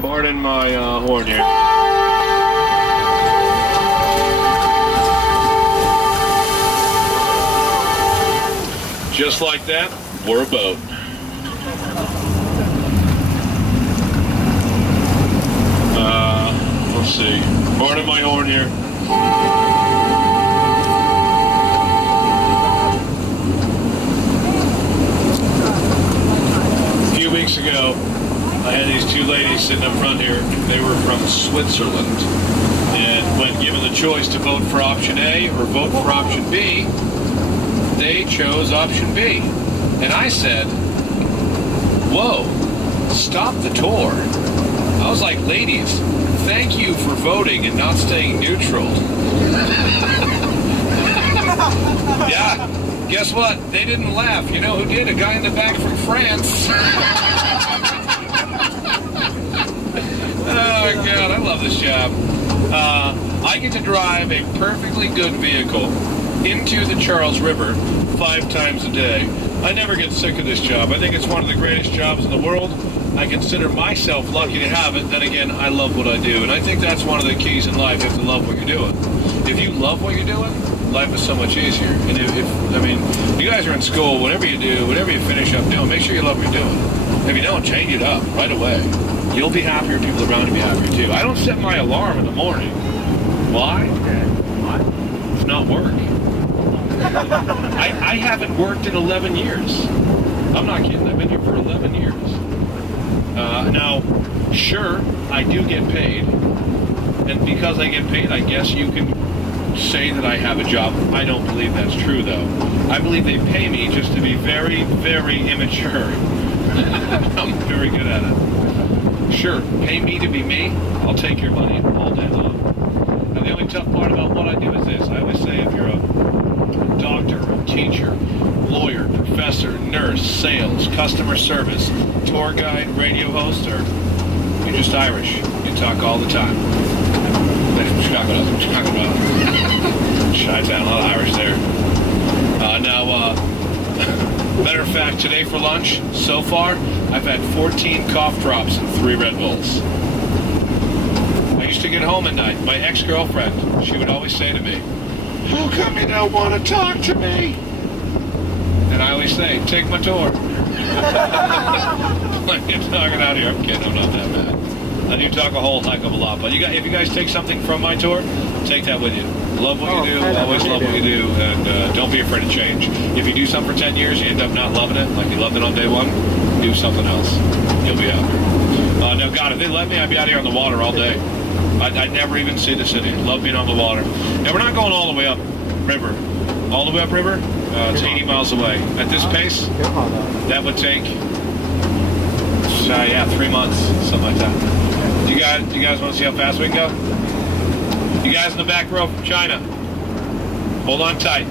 Pardon my horn here. Just like that, we're a boat. Let's see. Pardon my horn here. A few weeks ago, I had these two ladies sitting up front here. They were from Switzerland. And when given the choice to vote for option A or vote for option B, they chose option B. And I said, whoa, stop the tour. I was like, ladies, thank you for voting and not staying neutral. Yeah, guess what? They didn't laugh. You know who did? A guy in the back from France. Oh, God, I love this job. I get to drive a perfectly good vehicle into the Charles River 5 times a day. I never get sick of this job. I think it's one of the greatest jobs in the world. I consider myself lucky to have it. Then again, I love what I do. And I think that's one of the keys in life. You have to love what you're doing. If you love what you're doing, life is so much easier. And I mean, you guys are in school, whatever you do, whatever you finish up doing, make sure you love what you're doing. If you don't, change it up right away. You'll be happier, people around you will be happier too. I don't set my alarm in the morning. Why? It's not work. I haven't worked in 11 years. I'm not kidding. I've been here for 11 years. Now, sure, I do get paid. And because I get paid, I guess you can say that I have a job. I don't believe that's true, though. I believe they pay me just to be very, very immature. I'm very good at it. Sure, pay me to be me. I'll take your money all day long. Now, the only tough part about what I do is this. I always say if you're a doctor, a teacher, lawyer, professor, nurse, sales, customer service, tour guide, radio host, or you're just Irish. You talk all the time. That's what you're talking about. Chi-town, a lot of Irish there. Matter of fact, today for lunch, so far, I've had 14 cough drops and 3 Red Bulls. I used to get home at night. My ex-girlfriend, she would always say to me, how come you don't want to talk to me? And I always say, take my tour. Like, you're talking out here. I'm kidding, I'm not that bad. I do talk a whole heck of a lot. But if you guys take something from my tour, take that with you. Love what you do, always love what you do, and don't be afraid to change. If you do something for 10 years, you end up not loving it, like you loved it on day one, do something else. You'll be happier. Now, God, if they let me, I'd be out here on the water all day. I'd never even see the city. Love being on the water. Now, we're not going all the way up river. All the way up river? It's 80 miles away. At this pace, that would take, 3 months, something like that. Do you guys want to see how fast we can go? You guys in the back row from China, hold on tight.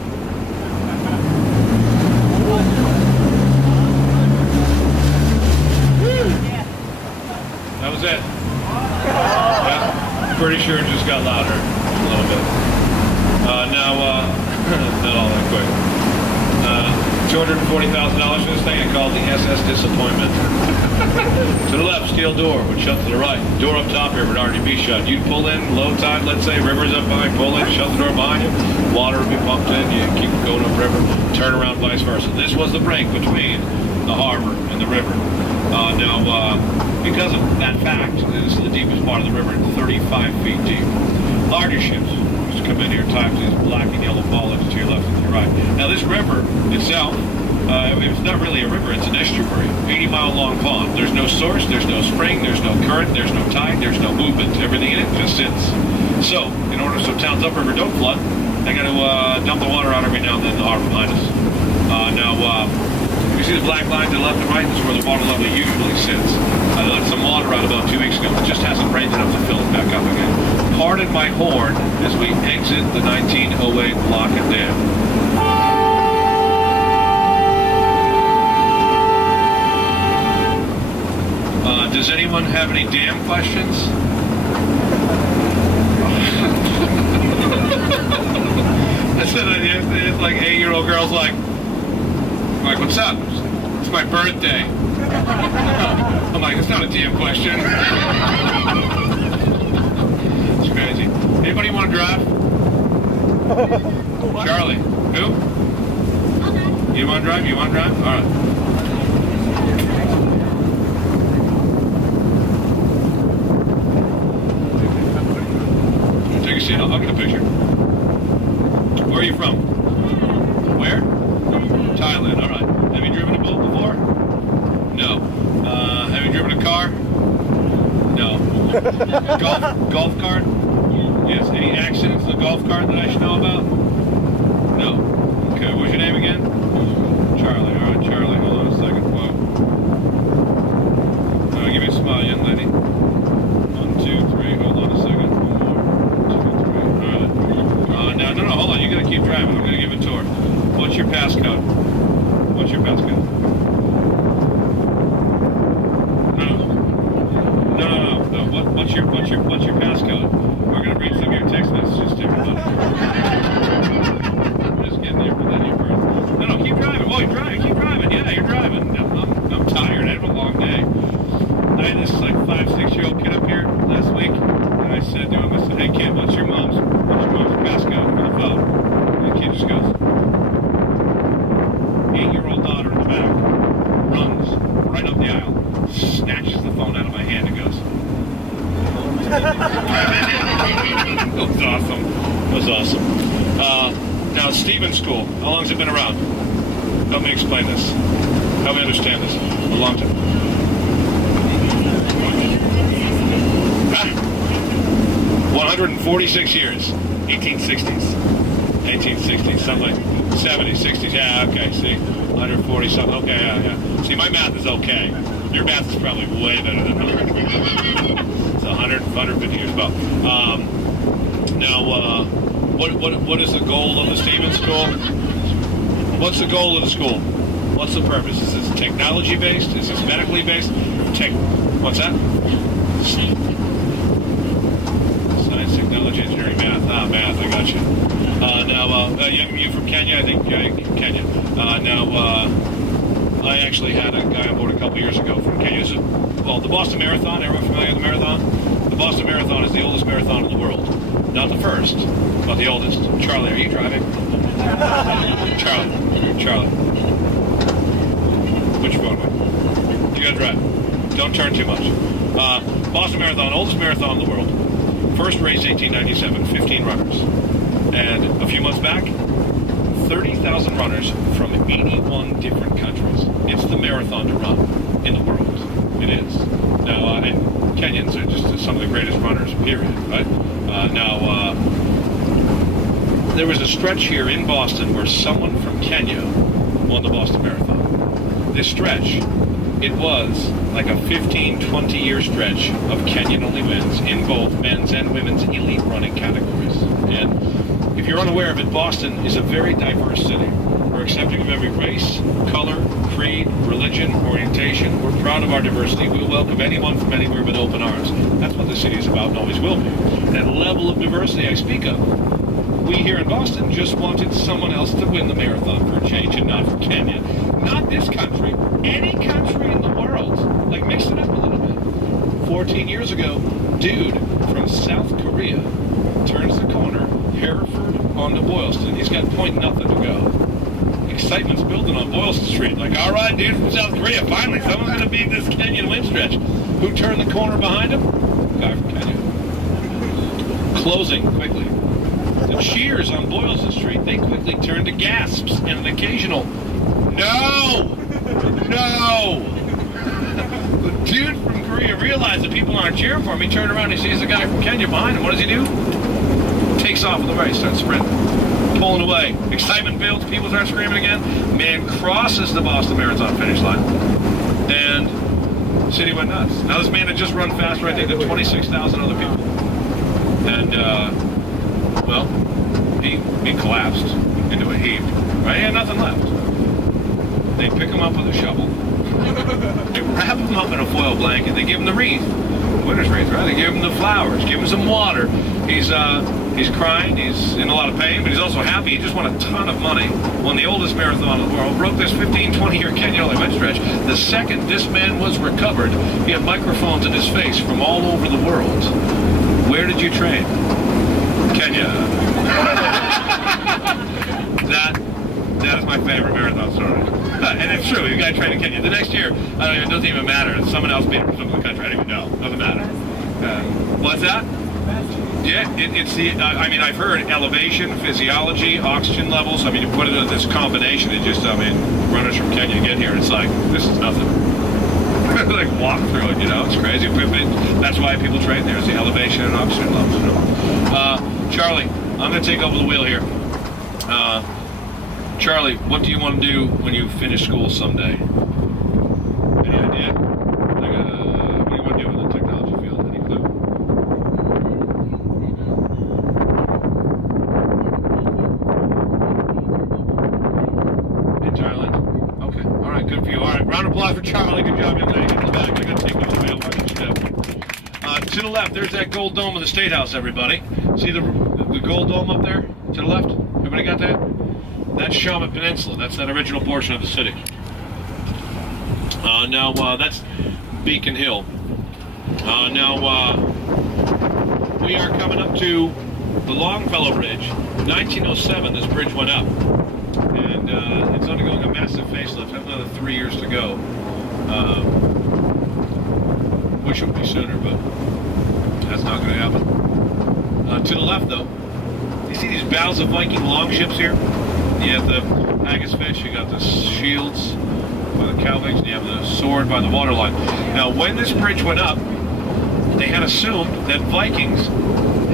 That was it. Yeah, pretty sure it just got louder a little bit. Not all that quick. $240,000 for this thing. I call it the SS Disappointment. To the left, steel door would shut to the right. Door up top here would already be shut. You'd pull in, low tide, let's say, river's up behind, pull in, shut the door behind you. Water would be pumped in, you keep going up river, turn around, vice versa. This was the break between the harbor and the river. Because of that fact, this is the deepest part of the river, 35 feet deep. Larger ships just come in here, tie these black and yellow bollards to your left and to your right. Now this river itself, it's not really a river, it's an estuary. 80-mile-long pond. There's no source, there's no spring, there's no current, there's no tide, there's no movement. Everything in it just sits. So, in order so towns upriver don't flood, they got to dump the water out every now and then in the harbor behind us. You see the black line to the left and right? This is where the water level usually sits. I let some water out about 2 weeks ago. It just hasn't rained enough to fill it back up again. Pardon my horn as we exit the 1908 Lock and Dam. Does anyone have any dam questions? It's like 8-year-old girls like, what's up? It's my birthday. I'm like, it's not not a damn question. It's crazy. Anybody want to drive? Charlie. Who? You want to drive? You want to drive? All right. Take a seat. I'll get a picture. Where are you from? Where? Thailand. All right. Have you driven a boat before? No. Have you driven a car? No. Golf cart? Yes. Any accidents in the golf cart that I should know about? No. Okay. What's your name again? Charlie. All right, Charlie. Hold on a second. Whoa. Give me a smile, young lady. 1, 2, 3. Hold on a second. 1 more. 2, 3. All right. No. Hold on. You gotta keep driving. I'm gonna give a tour. What's your passcode? What's your passcode? No. What's your passcode? We're gonna read some of your text messages to everybody. I'm just getting there for that here first. No, keep driving. Oh, you're driving. Keep driving. Yeah, you're driving. I'm tired. I had a long day. I had this like 5, 6-year-old kid up here last week, and I said to him, I said, "Hey kid, what's your mom's passcode for the phone?" And the kid just goes, 8-year-old daughter in the back runs right up the aisle, snatches the phone out of my hand and goes. That was awesome. That was awesome. Now, Stevens School, how long has it been around? Help me explain this. Help me understand this. A long time. 146 years. 1860s. 1860s, something like 70s, 60s. Yeah, okay, see. 140 something. Okay, yeah. See, my math is okay. Your math is probably way better than mine. It's 150 years ago. Now, what is the goal of the Stevens School? What's the goal of the school? What's the purpose? Is this technology based? Is this medically based? What's that? Science, technology, engineering, math. Math. I got you. You from Kenya? I think Kenya. I actually had a guy on board a couple years ago from Kenya. The Boston Marathon. Everyone familiar with the marathon? The Boston Marathon is the oldest marathon in the world. Not the first, but the oldest. Charlie, are you driving? Charlie. Put your phone away. You gotta drive. Don't turn too much. Boston Marathon, oldest marathon in the world. First race, 1897, 15 runners. And a few months back, 30,000 runners from 81 different countries. It's the marathon to run in the world. It is. Now, and Kenyans are just some of the greatest runners, period, right? There was a stretch here in Boston where someone from Kenya won the Boston Marathon. This stretch, it was like a 15, 20-year stretch of Kenyan-only wins in both men's and women's elite running categories. And if you're unaware of it, Boston is a very diverse city. We're accepting of every race, color, creed, religion, orientation. We're proud of our diversity. We'll welcome anyone from anywhere with open arms. That's what the city is about and always will be. That level of diversity I speak of. We here in Boston just wanted someone else to win the marathon for a change, and not from Kenya. Not this country. Any country in the world. Like, mix it up a little bit. 14 years ago, dude from South Korea turns the corner, Hereford onto Boylston. He's got point nothing to go. Excitement's building on Boylston Street. Like, all right, dude from South Korea, finally, someone's going to beat this Kenyan wind stretch. Who turned the corner behind him? Guy from Kenya. Closing quickly. The cheers on Boylston Street, they quickly turned to gasps and an occasional, no! The dude from Korea realized that people aren't cheering for him. He turned around and he sees the guy from Kenya behind him. What does he do? Takes off in the race, starts sprinting. Pulling away. Excitement builds, people start screaming again. Man crosses the Boston Marathon finish line. And the city went nuts. Now this man had just run faster, I think, than 26,000 other people. And, he collapsed into a heap. Right? He had nothing left. They pick him up with a shovel. They wrap him up in a foil blanket. They give him the wreath. Winter's wreath, right? They give him the flowers, give him some water. He's He's crying, he's in a lot of pain, but he's also happy. He just won a ton of money, won the oldest marathon in the world, broke this 15, 20-year Kenya Olympic stretch. The second this man was recovered, he had microphones in his face from all over the world. Where did you train? Kenya. That is my favorite marathon story. And it's true, you got to train in Kenya. The next year, it doesn't even matter. It's someone else being from some of the country. I don't even know. Doesn't matter. What's that? Yeah, it's the, I mean, I've heard elevation, physiology, oxygen levels. I mean, you put it in this combination, it just, I mean, runners from Kenya get here, it's like, this is nothing. Like, walk through it, you know, it's crazy. That's why people train there, is the elevation and oxygen levels, you know. Charlie, I'm going to take over the wheel here. Charlie, what do you want to do when you finish school someday? Any idea? Like, what do you want to do in the technology field? Any clue? In Thailand? Okay. All right, good for you. All right, round of applause for Charlie. Good job, young lady. Get in the back. I'm going to take over the wheel. To the left, there's that gold dome of the State House, everybody. See the gold dome up there? To the left? Everybody got that? That's Shawmut Peninsula. That's that original portion of the city. Now, that's Beacon Hill. Now, we are coming up to the Longfellow Bridge. 1907, this bridge went up. And it's undergoing a massive facelift. It has another 3 years to go. Wish it would be sooner, but that's not going to happen. To the left, though, you see these bows of Viking longships here? You have the haggis fish, you got the shields by the cowlings, and you have the sword by the waterline. Now, when this bridge went up, they had assumed that Vikings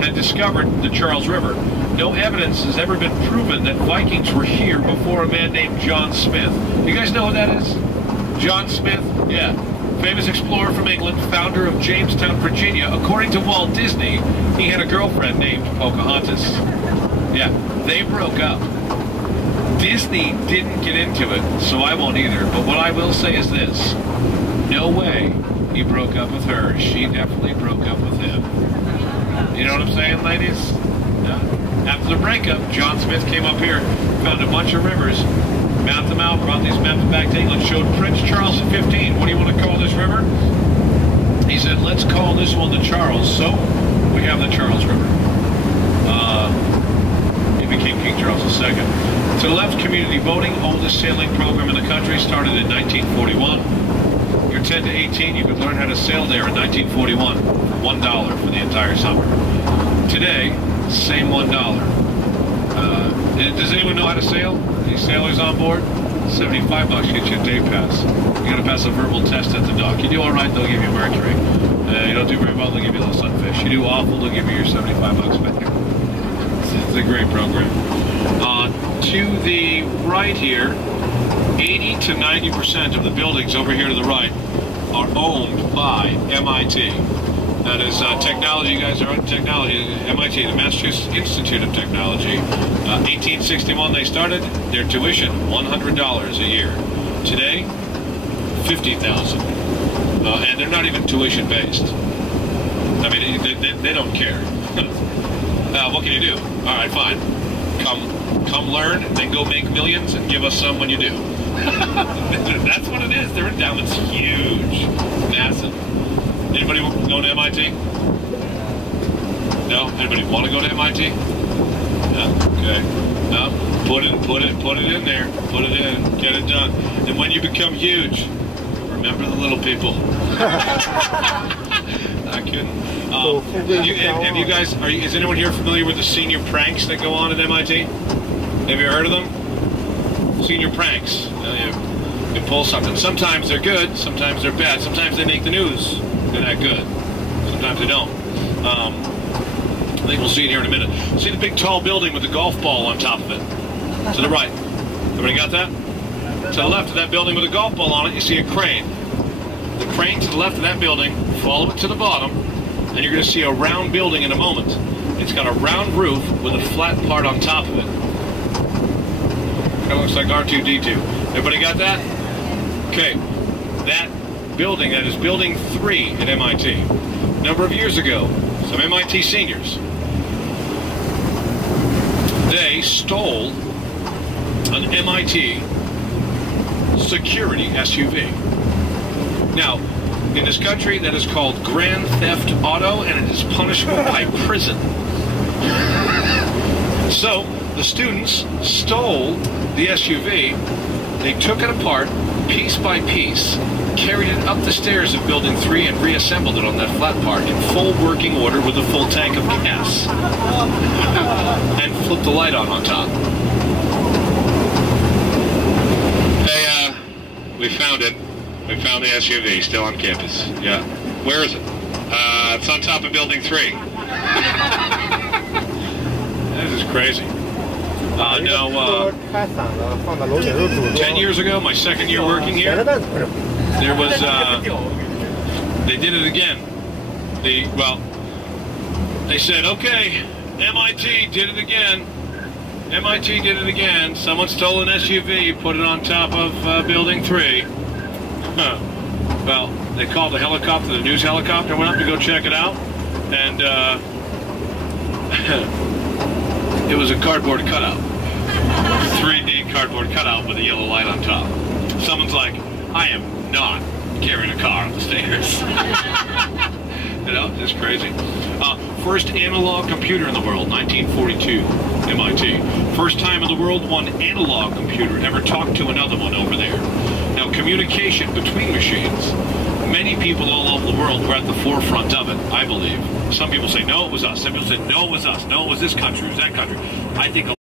had discovered the Charles River. No evidence has ever been proven that Vikings were here before a man named John Smith. You guys know who that is? John Smith? Yeah. Famous explorer from England, founder of Jamestown, Virginia. According to Walt Disney, he had a girlfriend named Pocahontas. Yeah, they broke up. Disney didn't get into it, so I won't either. But what I will say is this. No way he broke up with her. She definitely broke up with him. You know what I'm saying, ladies? Yeah. After the breakup, John Smith came up here, found a bunch of rivers, mapped them out, brought these maps back to England, showed Prince Charles the 15th. What do you want to call this river? He said, let's call this one the Charles. So, we have the Charles River. He became King Charles II. To the left, community voting, oldest sailing program in the country, started in 1941. You're 10 to 18, you could learn how to sail there in 1941 for $1 for the entire summer. Today, same $1. Does anyone know how to sail? Any sailors on board? $75 gets you a day pass. You got to pass a verbal test at the dock. You do all right, they'll give you mercury. You don't do very well, they'll give you a little sunfish. You do awful, they'll give you your $75 back. It's a great program. To the right here, 80 to 90% of the buildings over here to the right are owned by MIT. That is technology. You guys are on technology. MIT, the Massachusetts Institute of Technology. 1861 they started. Their tuition, $100 a year. Today, $50,000. And they're not even tuition based. I mean, they don't care. What can you do? All right, fine. Come learn, then go make millions, and give us some when you do. That's what it is. Their endowment's huge, massive. Anybody going to MIT? No? Anybody want to go to MIT? No? Okay. No? Put it in there. Put it in. Get it done. And when you become huge, remember the little people. I couldn't. Have you guys? Is anyone here familiar with the senior pranks that go on at MIT? Have you heard of them? Senior pranks. You pull something. Sometimes they're good. Sometimes they're bad. Sometimes they make the news. They're that good. Sometimes they don't. I think we'll see it here in a minute. See the big tall building with the golf ball on top of it? To the right. Everybody got that? To the left of that building with a golf ball on it, you see a crane. The crane to the left of that building, follow it to the bottom, and you're going to see a round building in a moment. It's got a round roof with a flat part on top of it. Kind of looks like R2-D2. Everybody got that? Okay. That building, that is building 3 at MIT. A number of years ago, some MIT seniors They stole an MIT security SUV. Now, in this country, that is called Grand Theft Auto, and it is punishable by prison. So, the students stole the SUV, they took it apart, piece by piece, carried it up the stairs of Building 3 and reassembled it on that flat part in full working order with a full tank of gas. And flipped the light on top. Hey, we found it. We found the SUV, still on campus. Yeah. Where is it? It's on top of Building 3. This is crazy. 10 years ago, my second year working here, there was, they did it again. They said, okay, MIT did it again. MIT did it again. Someone stole an SUV, put it on top of Building 3. Well, they called the helicopter, the news helicopter went up to go check it out, and it was a cardboard cutout. 3D cardboard cutout with a yellow light on top. Someone's like, I am not carrying a car up the stairs. You know, it's crazy. First analog computer in the world, 1942, MIT. First time in the world one analog computer ever talked to another one over there. Now, communication between machines. Many people all over the world were at the forefront of it, I believe. Some people say, no, it was us. Some people say, no, it was us. No, it was this country. It was that country. I think